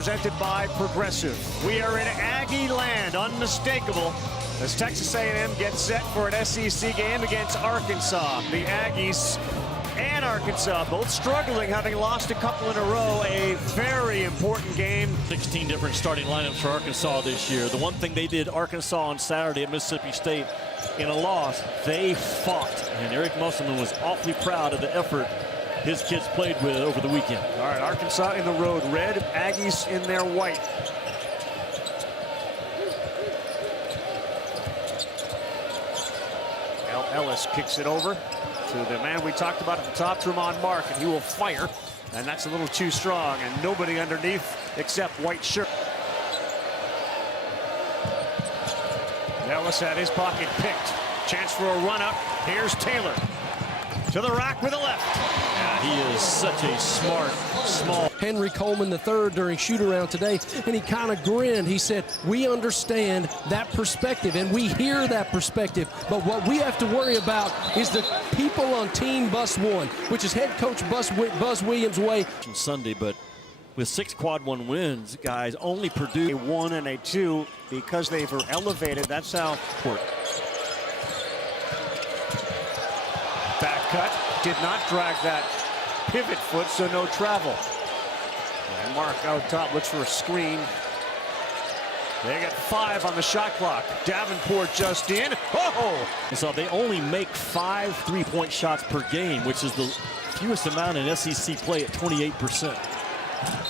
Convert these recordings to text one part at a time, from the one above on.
Presented by Progressive. We are in Aggie land, unmistakable, as Texas A&M gets set for an SEC game against Arkansas. The Aggies and Arkansas both struggling, having lost a couple in a row. A very important game. 16 different starting lineups for Arkansas this year. The one thing they did, Arkansas on Saturday at Mississippi State, in a loss, they fought. And Eric Musselman was awfully proud of the effort his kids played with over the weekend. All right, Arkansas in the road red, Aggies in their white. El Ellis kicks it over to the man we talked about at the top, Tremont Mark, and he will fire. And that's a little too strong, and nobody underneath except white shirt. Ellis had his pocket picked. Chance for a run up. Here's Taylor to the rack with a left. Yeah, he is such a small. Henry Coleman III during shoot-around today, and he kind of grinned. He said, we understand that perspective, and we hear that perspective, but what we have to worry about is the people on Team Bus One, which is head coach Buzz Williams' way. Sunday, but with 6 quad 1 wins, guys, only Purdue. A 1 and a 2 because they were elevated. That's how. Back cut, did not drag that pivot foot, so no travel. And Mark out top looks for a screen. They got 5 on the shot clock. Davenport just in. Oh! So they only make 5 3-point shots per game, which is the fewest amount in SEC play at 28%.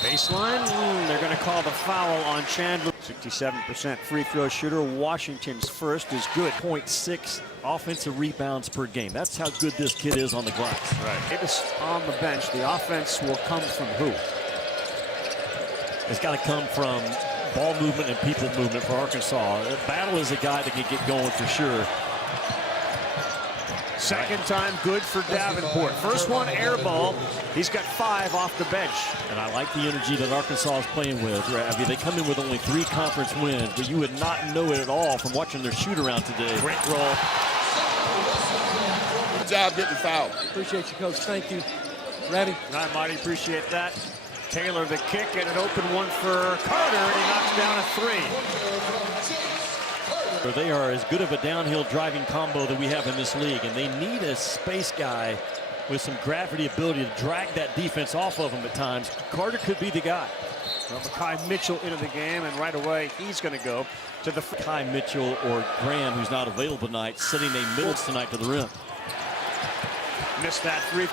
Baseline, they're going to call the foul on Chandler. 67% free throw shooter. Washington's first is good. 0.6 offensive rebounds per game. That's how good this kid is on the glass. Right. Davis on the bench. The offense will come from who? It's got to come from ball movement and people movement for Arkansas. Battle is a guy that can get going for sure. Second time good for Davenport. First one air ball. He's got 5 off the bench. And I like the energy that Arkansas is playing with. I mean, they come in with only 3 conference wins, but you would not know it at all from watching their shoot around today. Great roll. Good job getting fouled. Appreciate you, Coach. Thank you. Ready? I mighty appreciate that. Taylor the kick and an open one for Carter, and he knocks down a 3. They are as good of a downhill driving combo that we have in this league, and they need a space guy with some gravity ability to drag that defense off of them at times. Carter could be the guy. Well, Makai Mitchell into the game, and right away he's going to go to the Kai Mitchell or Graham, who's not available tonight, setting a middle tonight to the rim. Missed that 3.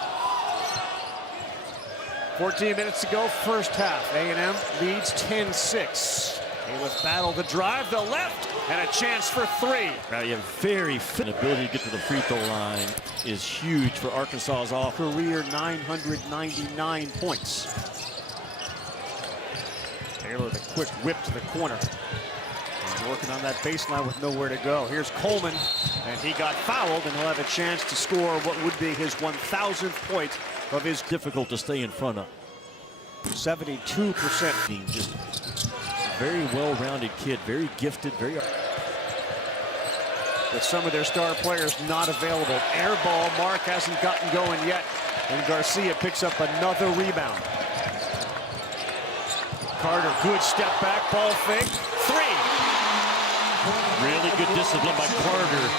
14 minutes to go, first half. A&M leads 10-6. Aliff battle the drive, the left, and a chance for 3. Now you have very fit ability to get to the free throw line is huge for Arkansas's off. Career 999 points. Taylor the quick whip to the corner. And working on that baseline with nowhere to go. Here's Coleman, and he got fouled, and he'll have a chance to score what would be his 1,000th point of his. Difficult to stay in front of. 72%. Being just very well-rounded kid, very gifted, very. With some of their star players not available. Air ball, Mark hasn't gotten going yet. And Garcia picks up another rebound. Carter, good step back, ball fake, 3. Really good discipline by Carter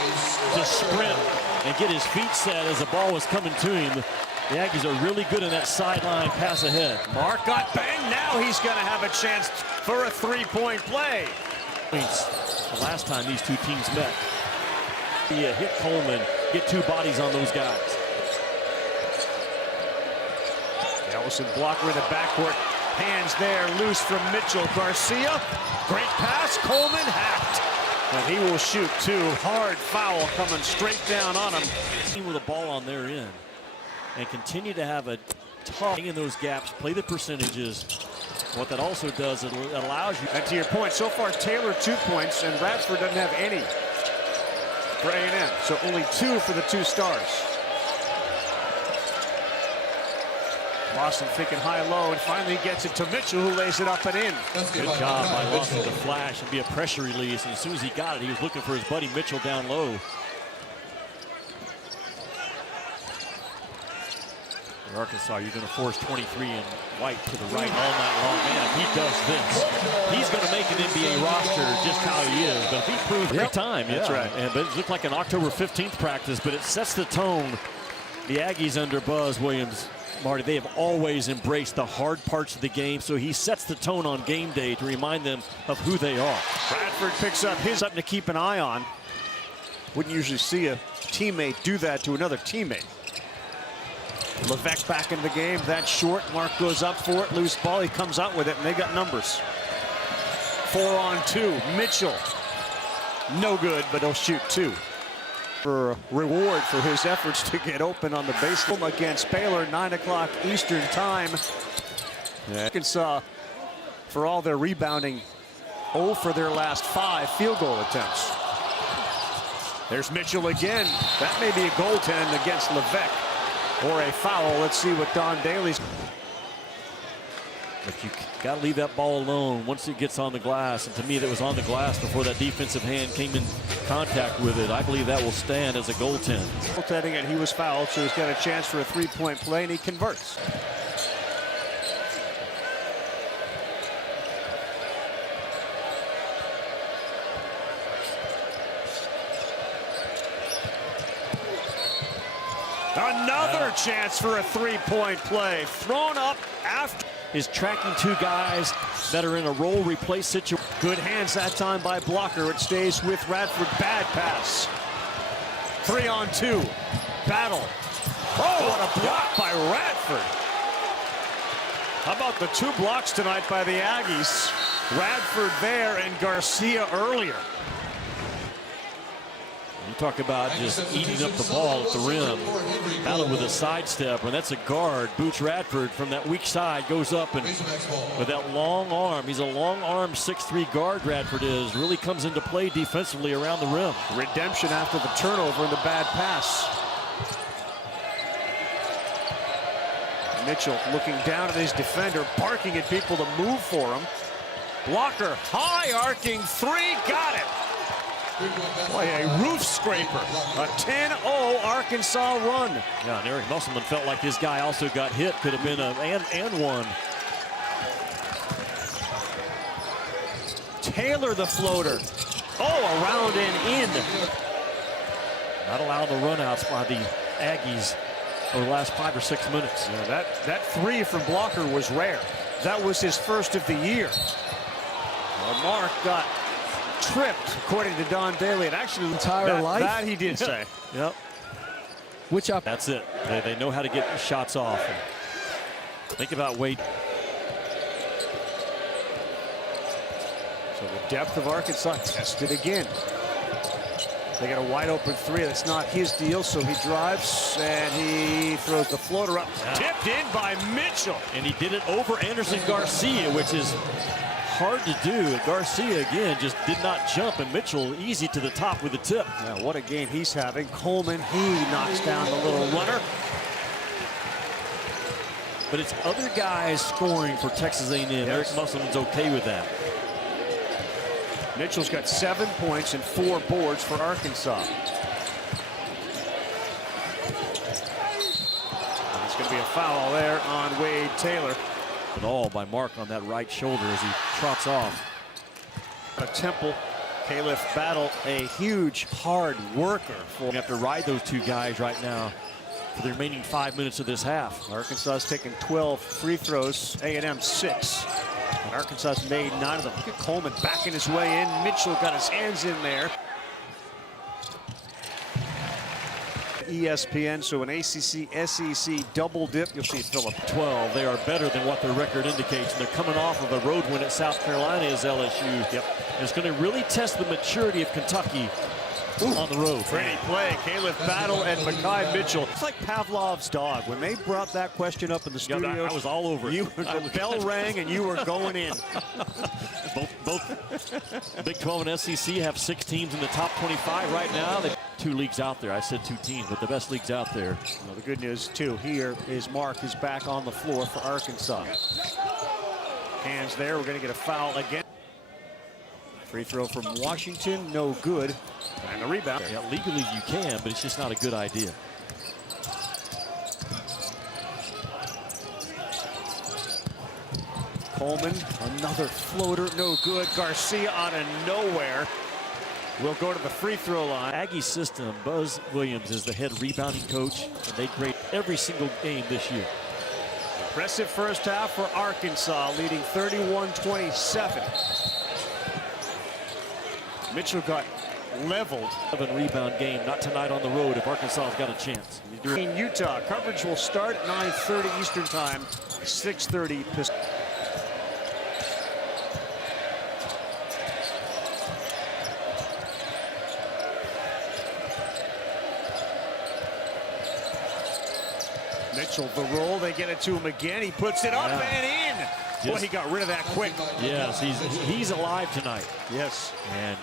to sprint and get his feet set as the ball was coming to him. The Aggies are really good in that sideline pass ahead. Mark got banged. Now he's going to have a chance for a 3-point play. The last time these two teams met. He hit Coleman, get 2 bodies on those guys. Ellison blocker in the backcourt. Hands there, loose from Mitchell. Garcia, great pass. Coleman hacked. And he will shoot 2. Hard foul coming straight down on him. With a ball on their end and continue to have a tough in those gaps, play the percentages. What that also does, it allows you. And to your point, so far Taylor 2 points, and Radford doesn't have any for A&M. So only 2 for the 2 stars. Lawson thinking high-low, and finally gets it to Mitchell, who lays it up and in. Good job by Lawson to flash and be a pressure release. And as soon as he got it, he was looking for his buddy Mitchell down low. For Arkansas, you're going to force 23 and White to the right all night long. Man, if he does this, he's going to make an NBA roster just how he is. But if he proves every time, that's right. And but it looked like an October 15th practice, but it sets the tone. The Aggies under Buzz Williams, Marty, they have always embraced the hard parts of the game, so he sets the tone on game day to remind them of who they are. Bradford picks up his something to keep an eye on. Wouldn't usually see a teammate do that to another teammate. Levesque back in the game. That's short. Mark goes up for it. Loose ball. He comes out with it, and they got numbers. 4-on-2. Mitchell. No good, but he'll shoot 2. For a reward for his efforts to get open on the baseline against Baylor, 9 o'clock Eastern time. Arkansas, for all their rebounding, 0 for their last 5 field goal attempts. There's Mitchell again. That may be a goaltend against Levesque or a foul. Let's see what Don Daly's. But you got to leave that ball alone once it gets on the glass. And to me, that was on the glass before that defensive hand came in contact with it. I believe that will stand as a goaltend. Goaltending, and he was fouled, so he's got a chance for a 3-point play, and he converts. Another chance for a 3-point play. Thrown up after. Is tracking 2 guys that are in a roll replace situation. Good hands that time by Blocker. It stays with Radford. Bad pass. 3-on-2. Battle. Oh, what a block by Radford. How about the 2 blocks tonight by the Aggies? Radford there and Garcia earlier. You talk about just eating up the ball at the rim. Battle with a sidestep, and that's a guard. Boots Radford from that weak side, goes up and with that long arm. He's a long arm 6'3" guard, Radford is. Really comes into play defensively around the rim. Redemption after the turnover and the bad pass. Mitchell looking down at his defender, barking at people to move for him. Blocker, high arcing 3, got it. Boy, a roof scraper. A 10-0 Arkansas run. Yeah, and Eric Musselman felt like his guy also got hit. Could have been and one. Taylor the floater. Oh, around and in. Not allowed the runouts by the Aggies over the last 5 or 6 minutes. Yeah, that 3 from Blocker was rare. That was his first of the year. Well, Mark got tripped, according to Don Daly. And actually, entire life. That he did say. Yep. Which I. That's it. They know how to get shots off. Think about Wade. So the depth of Arkansas tested again. They got a wide open 3. That's not his deal, so he drives and he throws the floater up. Yeah. Tipped in by Mitchell. And he did it over Anderson Garcia, which is hard to do. Garcia, again, just did not jump, and Mitchell easy to the top with the tip. Yeah, what a game he's having. Coleman, he knocks down the little runner. But it's other guys scoring for Texas A&M. Yes. Eric Musselman's okay with that. Mitchell's got 7 points and 4 boards for Arkansas. And it's going to be a foul there on Wade Taylor. At all by Mark on that right shoulder as he trots off. A Temple, Caliph Battle, a huge hard worker. You have to ride those 2 guys right now for the remaining 5 minutes of this half. Arkansas's taken 12 free throws, A&M 6. And Arkansas's made 9 of them. Look at Coleman backing his way in. Mitchell got his hands in there. ESPN, so an ACC-SEC double dip. You'll see Phillip. 12. They are better than what their record indicates. And they're coming off of a road win at South Carolina as LSU. Yep. And it's going to really test the maturity of Kentucky on the road. Pretty play. Caliph Battle and Mekhi Mitchell. It's like Pavlov's dog. When they brought that question up in the studio, I was all over it. The bell rang and you were going in. Both Big 12 and SEC have 6 teams in the top 25 right now. They 2 leagues out there. I said 2 teams, but the best leagues out there. Well, the good news, too, here is Mark is back on the floor for Arkansas. Hands there. We're going to get a foul again. Free throw from Washington, no good. And the rebound. Yeah, legally you can, but it's just not a good idea. Coleman, another floater, no good. Garcia out of nowhere will go to the free throw line. Aggie system, Buzz Williams is the head rebounding coach, and they grade every single game this year. Impressive first half for Arkansas, leading 31-27. Mitchell got leveled. 7 rebound game, not tonight on the road if Arkansas's got a chance. In Utah, coverage will start at 9:30 Eastern Time, 6:30 Pacific. Mitchell, the roll, they get it to him again. He puts it up and in. Boy, he got rid of that quick. Yes, he's alive tonight. Yes. And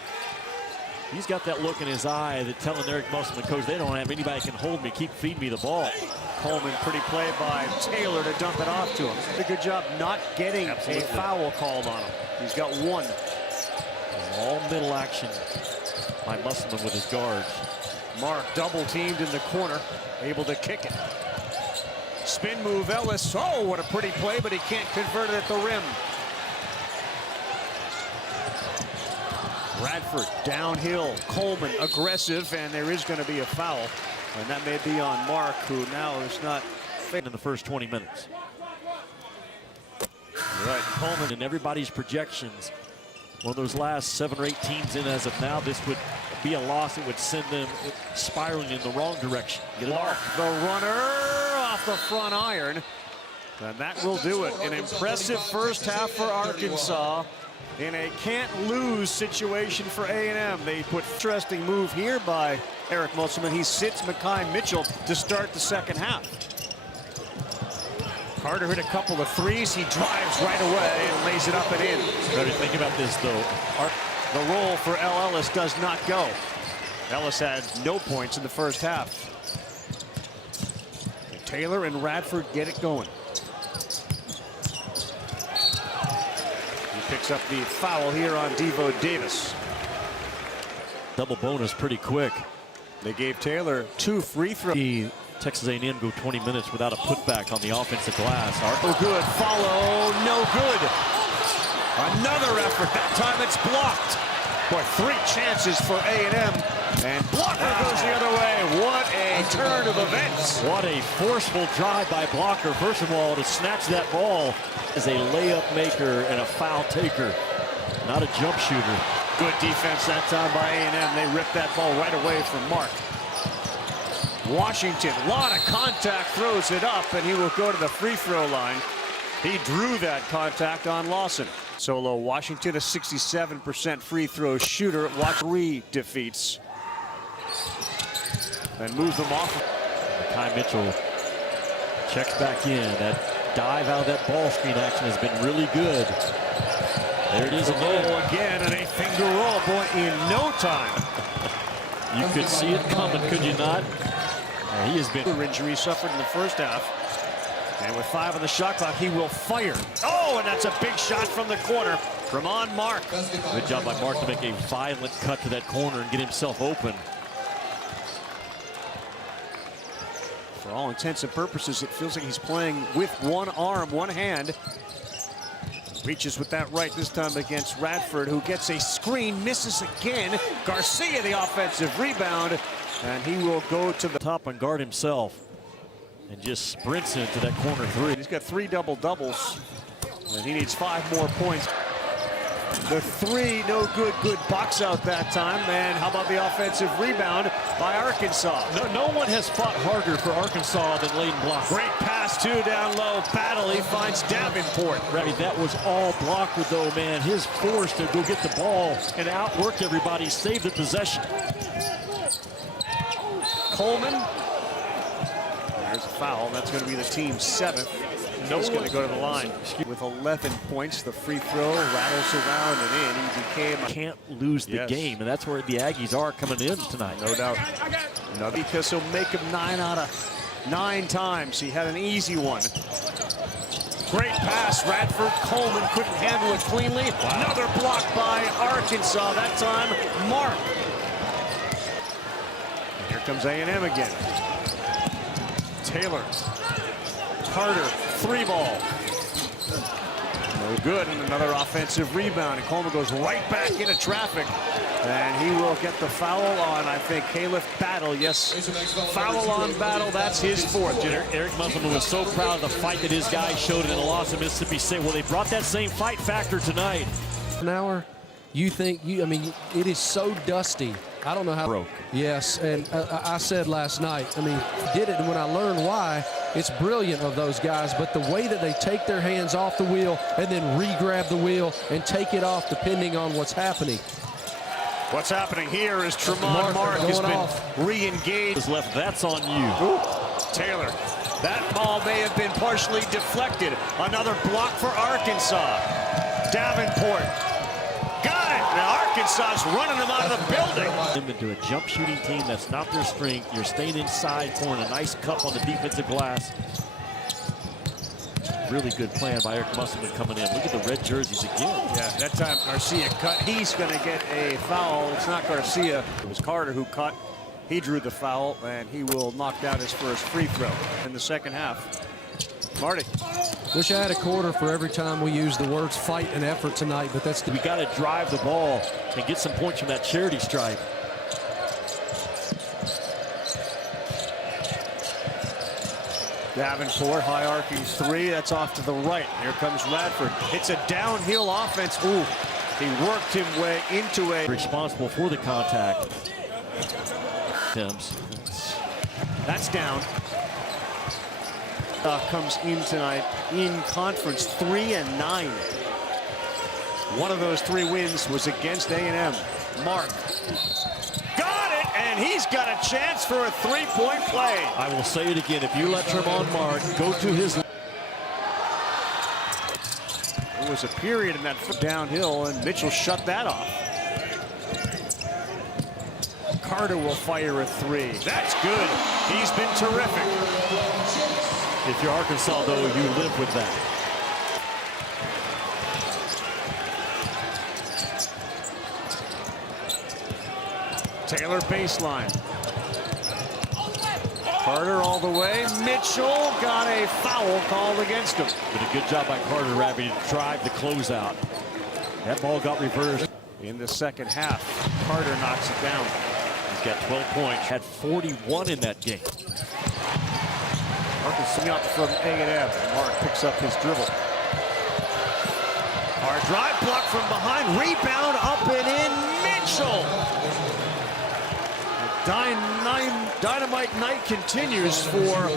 he's got that look in his eye that telling Eric Musselman, coach, they don't have anybody can hold me, keep feeding me the ball. Coleman, pretty play by Taylor to dump it off to him. Did a good job not getting a foul called on him. He's got one. All middle action by Musselman with his guards. Mark double teamed in the corner, able to kick it. Spin move, Ellis. Oh, what a pretty play, but he can't convert it at the rim. Radford downhill. Coleman aggressive, and there is going to be a foul. And that may be on Mark, who now is not In the first 20 minutes. right. Coleman in everybody's projections. One of those last 7 or 8 teams in as of now, this would be a loss. It would send them spiraling in the wrong direction. Mark, the runner, off the front iron. And that will do it. An impressive first half for Arkansas in a can't-lose situation for A&M. They put interesting move here by Eric Musselman. He sits Makhi Mitchell to start the second half. Carter hit a couple of threes. He drives right away and lays it up and in. Better think about this, though. The roll for El Ellis does not go. Ellis had no points in the first half. Taylor and Radford get it going. He picks up the foul here on Devo Davis. Double bonus pretty quick. They gave Taylor 2 free throws. Texas A&M go 20 minutes without a putback on the offensive glass. Oh, good. Follow. No good. Another effort. That time it's blocked. Boy, 3 chances for A&M. And Blocker goes the other way. What a turn of events. What a forceful drive by Blocker. First of all, to snatch that ball is a layup maker and a foul taker, not a jump shooter. Good defense that time by A&M. They ripped that ball right away from Mark. Washington, a lot of contact, throws it up, and he will go to the free throw line. He drew that contact on Lawson. Solo, Washington, a 67% free throw shooter. Watch 3 defeats. And move them off. Makhi Mitchell checks back in. That dive out of that ball screen action has been really good. There it is again. Roll again, and a finger roll, boy, in no time. You could see it coming, could you not? He has been Injury suffered in the first half. And with 5 on the shot clock, he will fire. Oh, and that's a big shot from the corner from on Mark. Good job by Mark to make a violent cut to that corner and get himself open. For all intents and purposes, it feels like he's playing with one arm, one hand. Reaches with that right this time against Radford, who gets a screen, misses again. Garcia, the offensive rebound, and he will go to the Top and guard himself and just sprints into that corner 3. He's got 3 double-doubles, and he needs 5 more points. The 3, no good. Good box out that time. And how about the offensive rebound by Arkansas? No one has fought harder for Arkansas than Layden Blocker. Great pass, 2 down low. Battle, he finds Davenport. Ravi, that was all Blocker, though, man. His force to go get the ball and outwork everybody, save the possession. Coleman. There's a foul. That's going to be the team's 7th. He's going to go to the line with 11 points. The free throw rattles around and in. He became Can't lose the game, and that's where the Aggies are coming in tonight. no doubt. Because he'll make him 9 out of 9 times. He had an easy one. Great pass, Radford. Coleman couldn't handle it cleanly. Another block by Arkansas. That time, Mark. And here comes A&M again. Taylor. Carter, 3 ball. No good, and another offensive rebound. And Coleman goes right back into traffic. And he will get the foul on, I think, Caliph Battle. Yes, foul on Battle. That's his fourth. Eric Musselman was so proud of the fight that his guys showed in the loss of Mississippi State. Well, they brought that same fight factor tonight. An hour, you think, I mean, it is so dusty. I don't know how. Broke. Yes, and I said last night, I mean, did it, and when I learned why, it's brilliant of those guys, but the way that they take their hands off the wheel and then re-grab the wheel and take it off depending on what's happening. What's happening here is Tremont Mark has been re-engaged. Is left. That's on you. Ooh, Taylor. That ball may have been partially deflected. Another block for Arkansas. Davenport. Got it. Now Arkansas's running them out of the building. Them into a jump shooting team that's not their strength. You're staying inside, pouring a nice cup on the defensive glass. Really good plan by Eric Musselman coming in. Look at the red jerseys again. Yeah, that time Garcia cut. He's going to get a foul. It's not Garcia. It was Carter who cut. He drew the foul, and he will knock down his first free throw in the second half. Marty. Wish I had a quarter for every time we use the words fight and effort tonight, but that's we got to drive the ball and get some points from that charity stripe. Davenport, high arcing three. That's off to the right. Here comes Radford. It's a downhill offense. Ooh, he worked him way into a. Responsible for the contact. Timms. That's down. Comes in tonight in conference 3-9. One of those 3 wins was against A&M. Mark. Got it, and he's got a chance for a 3-point play. I will say it again. If you let Tremont Mark go to his... There was a period in that downhill, and Mitchell shut that off. Carter will fire a 3. That's good. He's been terrific. If you're Arkansas, though, you live with that. Taylor baseline. Carter all the way. Mitchell got a foul called against him. Did a good job by Carter Rabbit to drive the closeout. That ball got reversed. In the second half, Carter knocks it down. He's got 12 points. Had 41 in that game. Arkansas up from A&M. Mark picks up his dribble. Hard drive, block from behind. Rebound up and in. Mitchell. Dynamite night continues for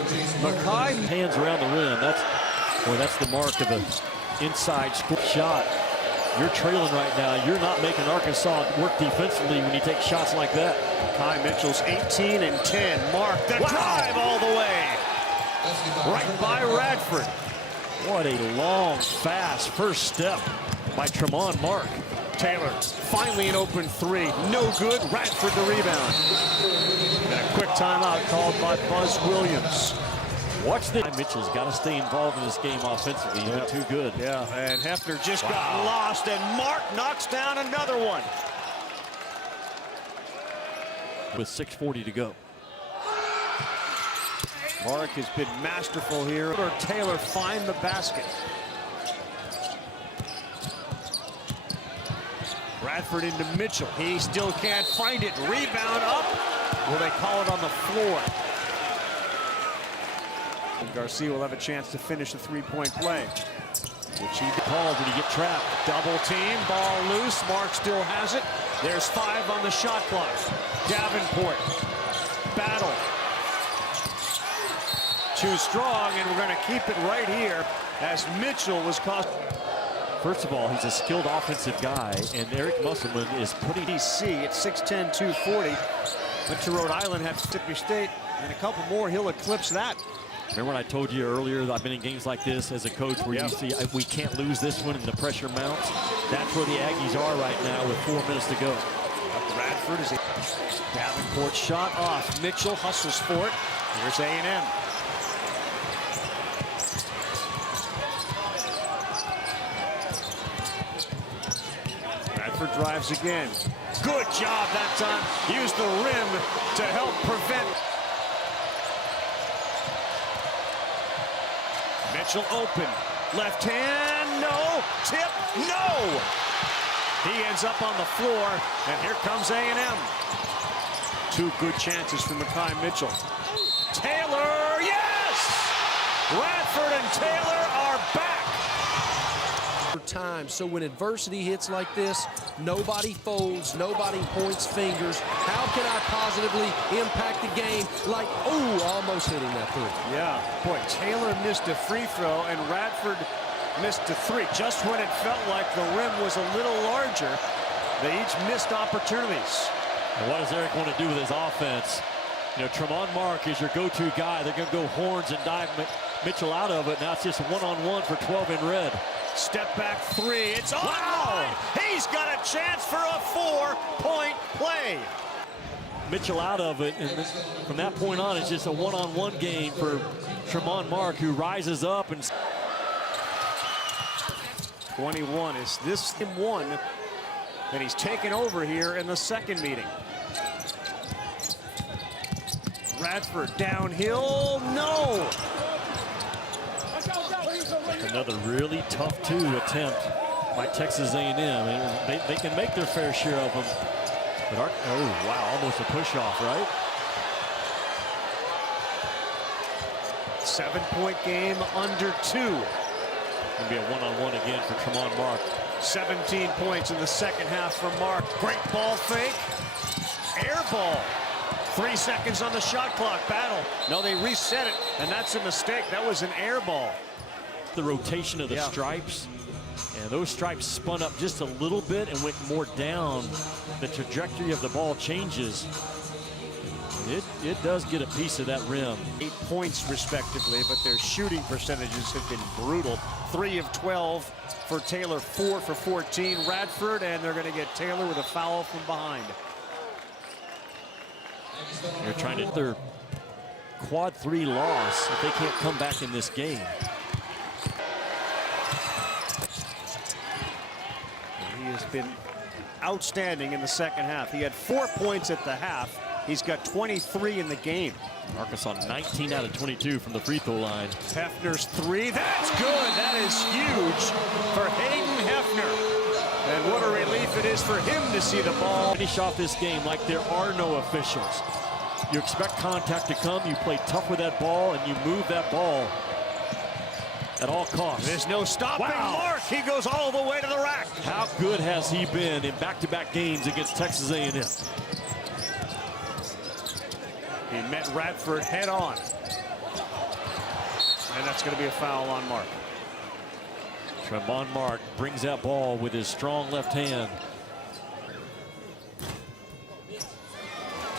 Mackay. Hands around the rim. That's the mark of an inside score shot. You're trailing right now. You're not making Arkansas work defensively when you take shots like that. Mackay Mitchell's 18 and 10. Mark the drive all the way. Right by Radford. What a long, fast first step by Tremont Mark. Taylor finally an open 3. No good. Radford the rebound. And a quick timeout called by Buzz Williams. Watch this. Mitchell's got to stay involved in this game offensively. He's been too good. Yeah, and Hefner just got lost, and Mark knocks down another one. With 6:40 to go. Mark has been masterful here. Taylor find the basket. Radford into Mitchell. He still can't find it. Rebound up. Will they call it on the floor? And Garcia will have a chance to finish the 3-point play, which he called when he get trapped. Double team, ball loose. Mark still has it. There's 5 on the shot clock. Davenport. Battle. Too strong, and we're going to keep it right here as Mitchell was cost. First of all, he's a skilled offensive guy, and Eric Musselman is putting DC at 6'10", 240. Went to Rhode Island, had Mississippi State, and a couple more. He'll eclipse that. Remember when I told you earlier that I've been in games like this as a coach where you see we can't lose this one and the pressure mounts? That's where the Aggies are right now with 4 minutes to go. Radford is Davenport shot off. Mitchell hustles for it. Here's A&M. Radford drives again. Good job that time. Use the rim to help prevent. Mitchell open. Left hand. no. Tip, no. He ends up on the floor, and here comes A&M. Two good chances for Makhi Mitchell. Taylor, yes! Radford and Taylor are back. Time. So when adversity hits like this, nobody folds, nobody points fingers. How can I positively impact the game? Like, oh, almost hitting that three. Yeah, boy, Taylor missed a free throw and Radford missed a three. Just when it felt like the rim was a little larger, they each missed opportunities. And what does Eric want to do with his offense? You know, Tremont Mark is your go-to guy. They're going to go horns and dive Mitchell out of it. Now it's just one-on-one for 12 in red. Step back three, it's on! Wow. He's got a chance for a 4-point play. Mitchell out of it, and from that point on, it's just a one-on-one game for Tremont Mark, who rises up and 21 is this one, and he's taken over here in the second meeting. Radford downhill, no! Another really tough attempt by Texas A&M. And they can make their fair share of them. But oh, wow, almost a push-off, right? 7-point game under 2. Gonna be a one-on-one again for Tremont Mark. 17 points in the second half for Mark. Great ball fake. Air ball. 3 seconds on the shot clock. Battle. No, they reset it, and that's a mistake. That was an air ball. The rotation of the stripes, and those stripes spun up just a little bit and went more down. The trajectory of the ball changes. It does get a piece of that rim. 8 points respectively, but their shooting percentages have been brutal. 3 of 12 for Taylor, 4 for 14. Radford, and they're going to get Taylor with a foul from behind. They're trying to their quad 3 loss if they can't come back in this game. He has been outstanding in the second half. He had 4 points at the half. He's got 23 in the game. Arkansas 19 out of 22 from the free throw line. Hefner's 3, that's good. That is huge for Hayden Hefner. And what a relief it is for him to see the ball. Finish off this game like there are no officials. You expect contact to come, you play tough with that ball, and you move that ball at all costs. There's no stopping Mark. He goes all the way to the rack. How good has he been in back-to-back games against Texas A&M? He met Radford head on. And that's going to be a foul on Mark. Tremont Mark brings that ball with his strong left hand.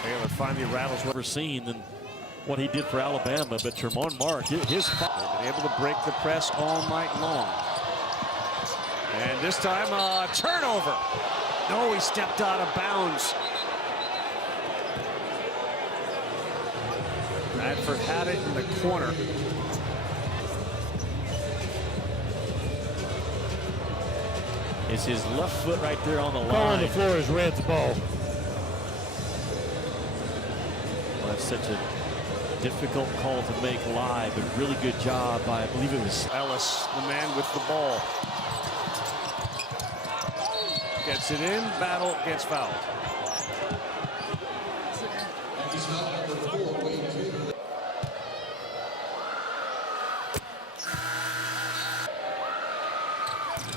Taylor finally rattles what we're seeing than what he did for Alabama, but Tremont Mark, his foul. They've been able to break the press all night long. And this time, a turnover. No, he stepped out of bounds. Radford had it in the corner. It's his left foot right there on the line. Call on the floor is Red's ball. Well, that's such a difficult call to make live, but really good job by, I believe it was Ellis, the man with the ball. Gets it in, Battle gets fouled.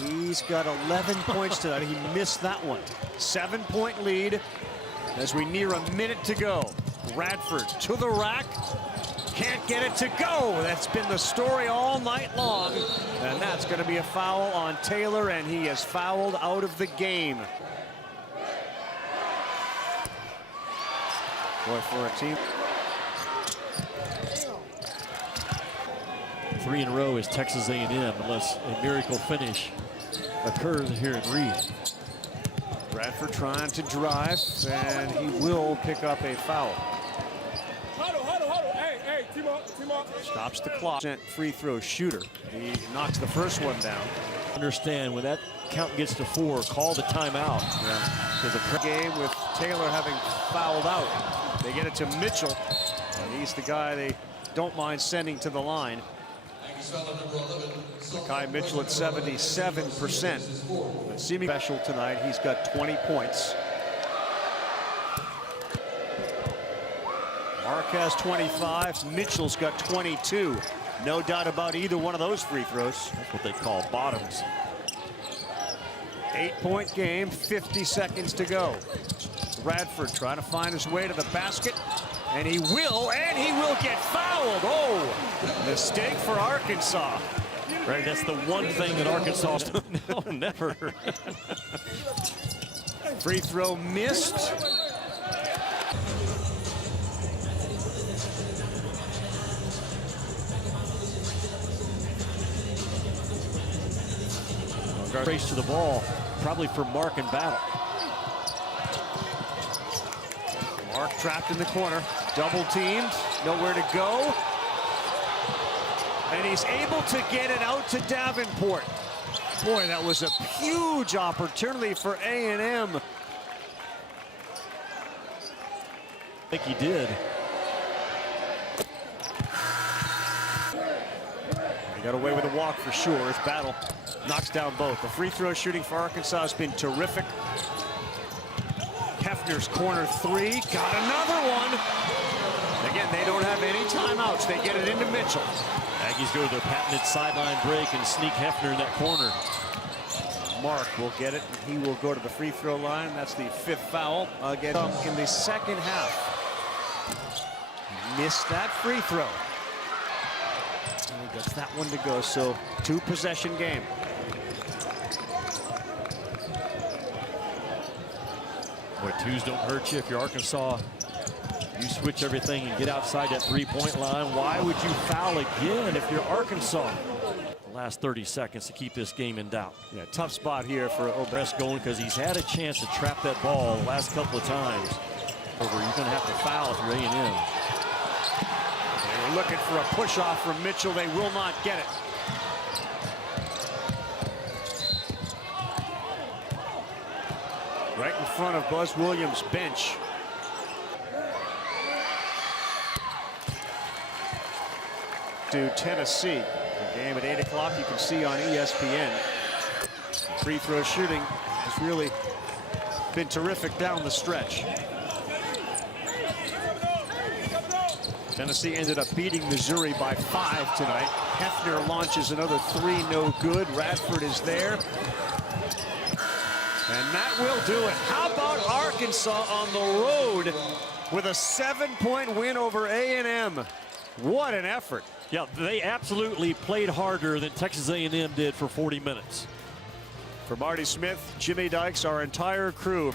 He's got 11 points tonight. He missed that one. 7-point lead as we near a minute to go. Radford to the rack. Can't get it to go. That's been the story all night long. And that's going to be a foul on Taylor, and he is fouled out of the game. Boy, for a team. 3 in a row is Texas A&M, unless a miracle finish occurs here in Reed. Radford trying to drive, and he will pick up a foul. Hey, team up. Stops the clock. Free throw shooter. He knocks the first one down. Understand when that count gets to 4, call the timeout. There's a game with Taylor having fouled out. They get it to Mitchell, and he's the guy they don't mind sending to the line. Kai Mitchell at 77%. But seeming special tonight, he's got 20 points. Mark has 25. Mitchell's got 22. No doubt about either one of those free throws. That's what they call bottoms. 8-point game, 50 seconds to go. Radford trying to find his way to the basket. And he will get fouled. Oh, mistake for Arkansas. Right, that's the one thing that Arkansas no, never. Free throw missed. Race to the ball, probably for Mark and Battle. Mark trapped in the corner, double teamed, nowhere to go. And he's able to get it out to Davenport. Boy, that was a huge opportunity for A&M. I think he did. He got away with a walk for sure. His Battle knocks down both. The free throw shooting for Arkansas has been terrific. Hefner's corner three, got another one. Again, they don't have any timeouts. They get it into Mitchell. Aggies go to their patented sideline break and sneak Hefner in that corner. Mark will get it. He will go to the free throw line. That's the 5th foul again in the second half. Missed that free throw. And he gets that one to go. So 2-possession game. Boy, twos don't hurt you if you're Arkansas. You switch everything and get outside that three-point line. Why would you foul again if you're Arkansas? The last 30 seconds to keep this game in doubt. Yeah, tough spot here for Press going because he's had a chance to trap that ball the last couple of times. You're going to have to foul if you're A&M. They were looking for a push-off from Mitchell. They will not get it. Right in front of Buzz Williams' bench. To Tennessee. The game at 8 o'clock you can see on ESPN. Free throw shooting has really been terrific down the stretch. Tennessee ended up beating Missouri by 5 tonight. Hefner launches another 3, no good. Radford is there. And that will do it. How about Arkansas on the road with a 7-point win over A&M? What an effort. Yeah, they absolutely played harder than Texas A&M did for 40 minutes. For Marty Smith, Jimmy Dykes, our entire crew.